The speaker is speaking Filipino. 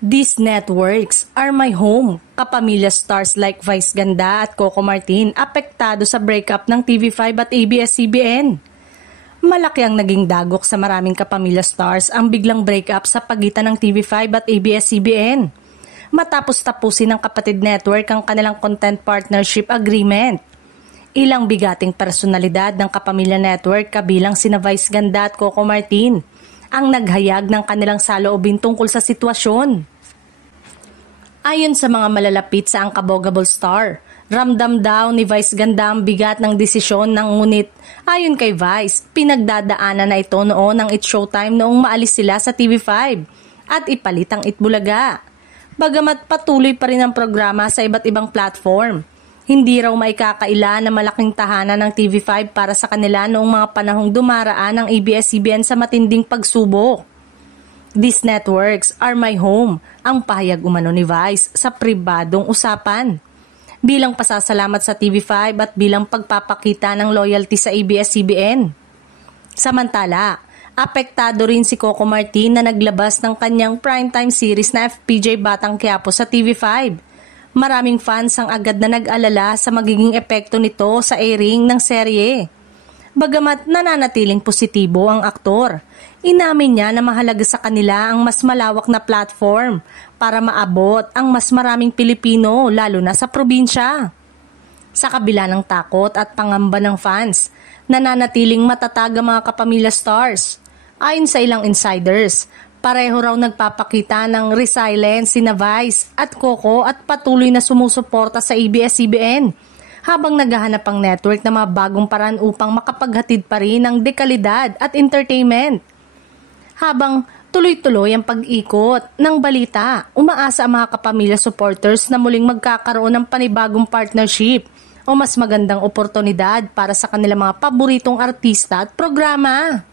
These networks are my home. Kapamilya stars like Vice Ganda at Coco Martin apektado sa breakup ng TV5 at ABS-CBN. Malaki ang naging dagok sa maraming kapamilya stars ang biglang breakup sa pagitan ng TV5 at ABS-CBN. Matapos tapusin ng kapatid network ang kanilang content partnership agreement. Ilang bigating personalidad ng kapamilya network kabilang sina Vice Ganda at Coco Martin ang naghayag ng kanilang saloobin tungkol sa sitwasyon. Ayon sa mga malalapit sa Unbogable Star, ramdam daw ni Vice Ganda ang bigat ng desisyon ngunit ayon kay Vice, pinagdadaanan na ito noon ng It's Showtime noong maalis sila sa TV5 at ipalit ang Itbulaga. Bagamat patuloy pa rin ang programa sa iba't ibang platform, hindi raw maikakaila na malaking tahanan ng TV5 para sa kanila noong mga panahong dumaraan ng ABS-CBN sa matinding pagsubok. These networks are my home, ang pahayag umano ni Vice sa pribadong usapan. Bilang pasasalamat sa TV5 at bilang pagpapakita ng loyalty sa ABS-CBN. Samantala, apektado rin si Coco Martin na naglabas ng kanyang primetime series na FPJ Batang Quiapo sa TV5. Maraming fans ang agad na nag-alala sa magiging epekto nito sa airing ng serye. Bagamat nananatiling positibo ang aktor, inamin niya na mahalaga sa kanila ang mas malawak na platform para maabot ang mas maraming Pilipino lalo na sa probinsya. Sa kabila ng takot at pangamba ng fans, nananatiling matatag ang mga kapamilya stars. Ayon sa ilang insiders, pareho raw nagpapakita ng resilience sina Vice at Coco at patuloy na sumusuporta sa ABS-CBN habang naghahanap ang network ng mga bagong paraan upang makapaghatid pa rin ng dekalidad at entertainment. Habang tuloy-tuloy ang pag-ikot ng balita, umaasa ang mga kapamilya supporters na muling magkakaroon ng panibagong partnership o mas magandang oportunidad para sa kanilang mga paboritong artista at programa.